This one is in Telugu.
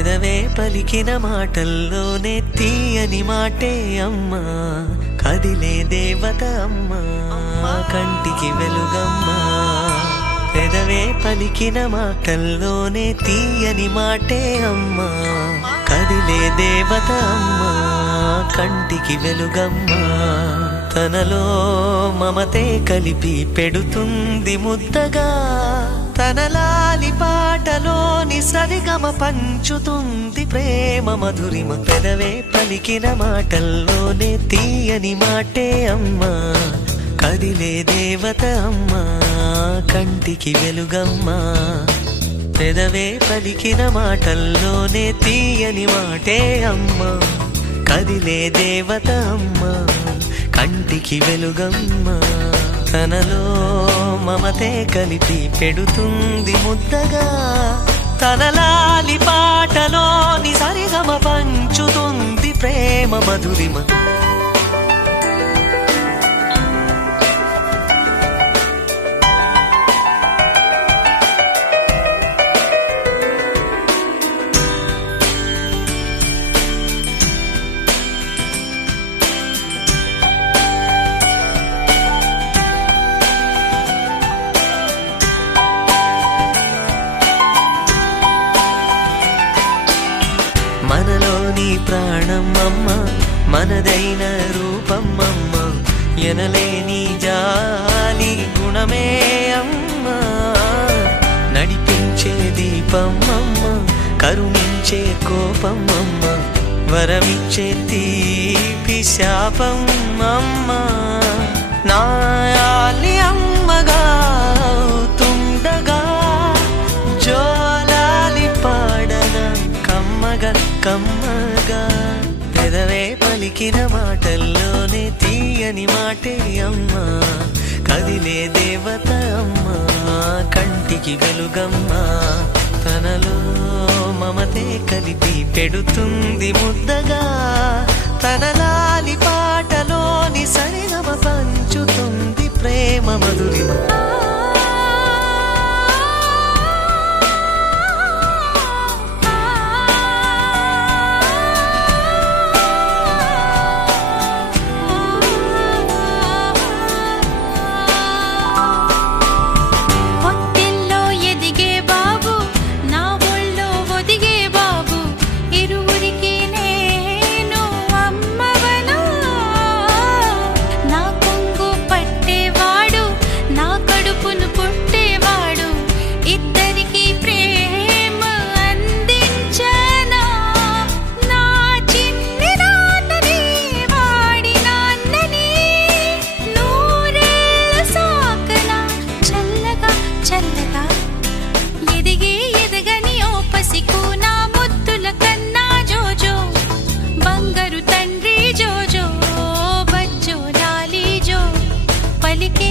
పెదవే పలికిన మాటల్లోనే తీయని మాటే అమ్మా, కదిలే దేవత అమ్మా, కంటికి వెలుగమ్మా. పెదవే పలికిన మాటల్లోనే తీయని మాటే అమ్మా, కదిలే దేవత అమ్మా, కంటికి వెలుగమ్మా. తనలో మమతే కలిపి పెడుతుంది ముద్దగా, తన లాలి పాటలోని సరిగమ పంచుతుంది ప్రేమ మధురిమ. పెదవే పలికిన మాటల్లోనే తీయని మాటే అమ్మా, కదిలే దేవత అమ్మా, కంటికి వెలుగమ్మా. పెదవే పలికిన మాటల్లోనే తీయని మాటే అమ్మా, కదిలే దేవత అమ్మా, కంటికి వెలుగమ్మా. తనలో మమతే కలిపి పెడుతుంది ముద్దగా, తన లాలి పాటలోని సరిగమ పంచుతుంది ప్రేమ మధురిమ. మనలోని ప్రాణం అమ్మ, మనదైన రూపం అమ్మ, ఎనలేని జాలి గుణమే అమ్మ. నడిపించే దీపం అమ్మ, కరుణించే కోపం అమ్మ, వరమిచ్చే తీపి శాపం అమ్మ. నాయాలి అమ్మగా అవుతుండగా, జోలాలి పాడన కమ్మగా కమ్మగా. పెదవే పలికిన మాటల్లోనే తీయని మాటే అమ్మా, కదిలే దేవత అమ్మా, కంటికి వెలుగమ్మా. తనలో మమతే కలిపి పెడుతుంది ముద్దగా, తన లాలి పాటలోని సరిగమ పంచుతుంది ప్రేమ మధురిమ. తండ్రి జోజో బజ్జో లాలి జో పలికే